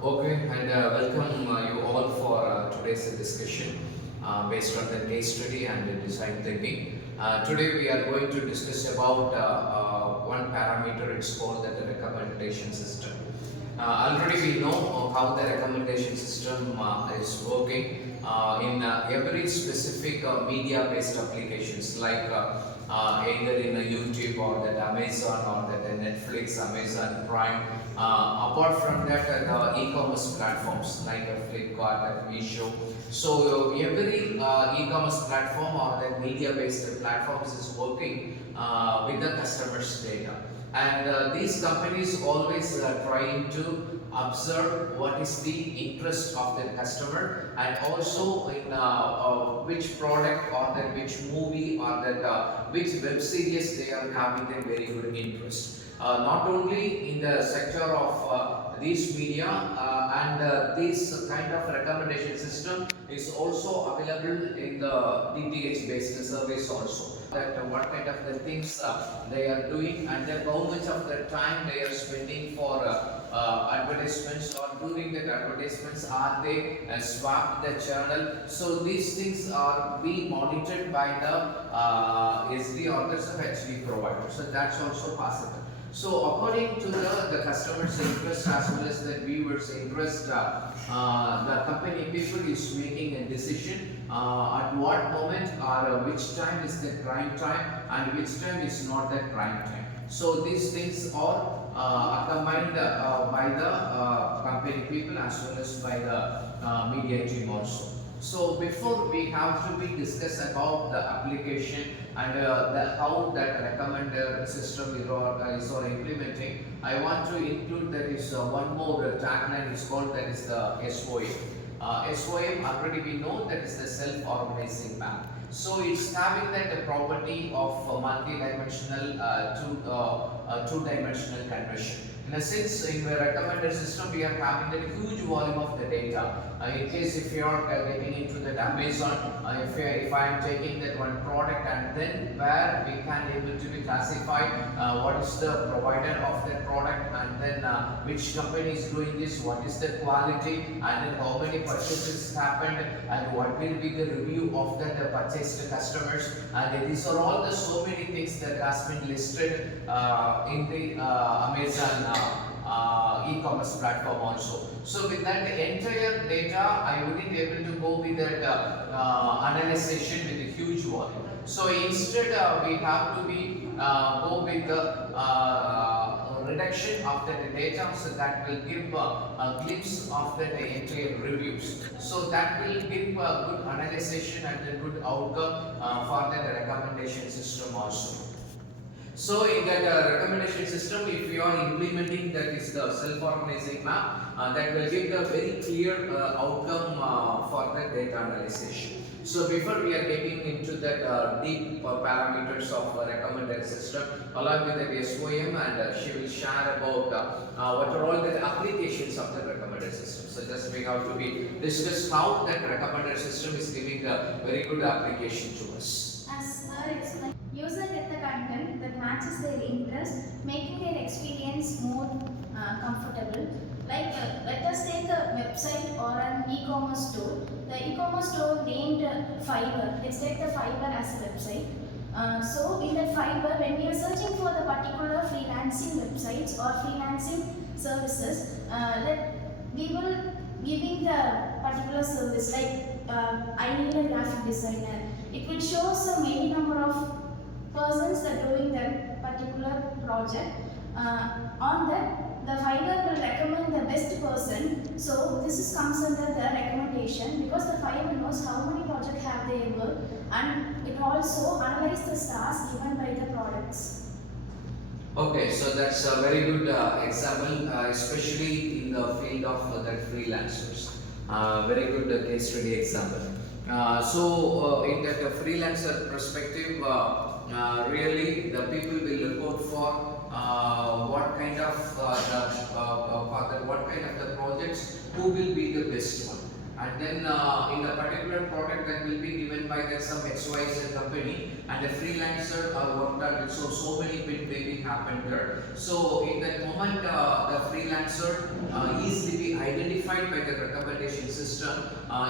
Okay, and welcome you all for today's discussion based on the case study and the design thinking. Today we are going to discuss about one parameter. It's called the recommendation system. Already we know how the recommendation system is working in every specific media-based applications like either in a YouTube or that Amazon or that Netflix, Amazon Prime. Apart from that, the e-commerce platforms like Flipkart and Meesho. So every e-commerce platform or that media-based platforms is working with the customer's data. And these companies always trying to observe what is the interest of the customer, and also in which product or that which movie or that which web series they are having a very good interest. Not only in the sector of these media and this kind of recommendation system is also available in the DTH based service also, that what kind of the things they are doing, and then how much of the time they are spending for advertisements, or during the advertisements are they swap the channel. So these things are being monitored by the SD or the HD provider, so that's also possible. So according to the customer's interest as well as the viewer's interest, the company people is making a decision at what moment or which time is the prime time and which time is not the prime time. So these things are combined by the company people as well as by the media team also. So before we have to be discuss about the application and how that recommender system is or implementing, I want to include that is one more tagline is called, that is the SOM. SOM already we know that is the self-organizing map. So it's having that property of multi-dimensional two-dimensional conversion. In a sense, in the recommender system, we are having that huge volume of the data. In case if you are getting into that Amazon, if I am taking that one product, and then where we can able to be classified what is the provider of that product, and then which company is doing this, what is the quality, and then how many purchases happened, and what will be the review of that purchased customers, and these are all the so many things that has been listed in the Amazon e-commerce platform also. So with that entire data, I wouldn't be able to go with that analysis with a huge volume. So instead, we have to be go with the reduction of the data, so that will give a glimpse of the entire reviews. So that will give a good analysis and a good outcome for the recommendation system also. So in that recommendation system, if you are implementing that is the self-organizing map, that will give the very clear outcome for the data analysis. So before we are getting into that deep parameters of recommended system, along with the SOM, and she will share about what are all the applications of the recommended system. So just we have to be discuss how that recommended system is giving a very good application to us. As per explained, user get the content that matches their interest, making their experience more comfortable. Like let us take a website or an e-commerce store. The e-commerce store named Fiverr. Let's take the Fiverr as a website. So in that Fiverr, when we are searching for the particular freelancing websites or freelancing services, that we will giving the particular service, like I need a graphic designer. It will show some many number of persons that are doing that particular project. On that, the Fiverr will recommend the best person. So this is comes under the recommendation, because the Fiverr knows how many projects have they worked, and it also analyzes the stars given by the products. Okay, so that's a very good example, especially in the field of that freelancers. Very good case study example. So in that freelancer perspective, really the people will look out for what kind of what kind of the projects, who will be the best one, and then in a particular product that will be given by some XYZ company, and a freelancer worked on it, so many bit maybe happened there. So in that moment, the freelancer easily be identified defined by the recommendation system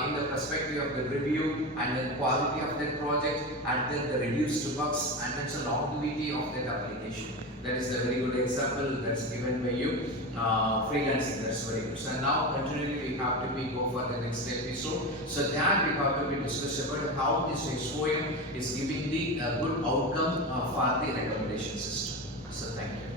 in the perspective of the review and then quality of that project and then the reduced bugs and then the longevity of that application. That is the very good example that's given by you. Freelancing, that's very good. So now continually we have to go for the next episode. So that we have to be discuss about how this SOM is giving the good outcome for the recommendation system. So thank you.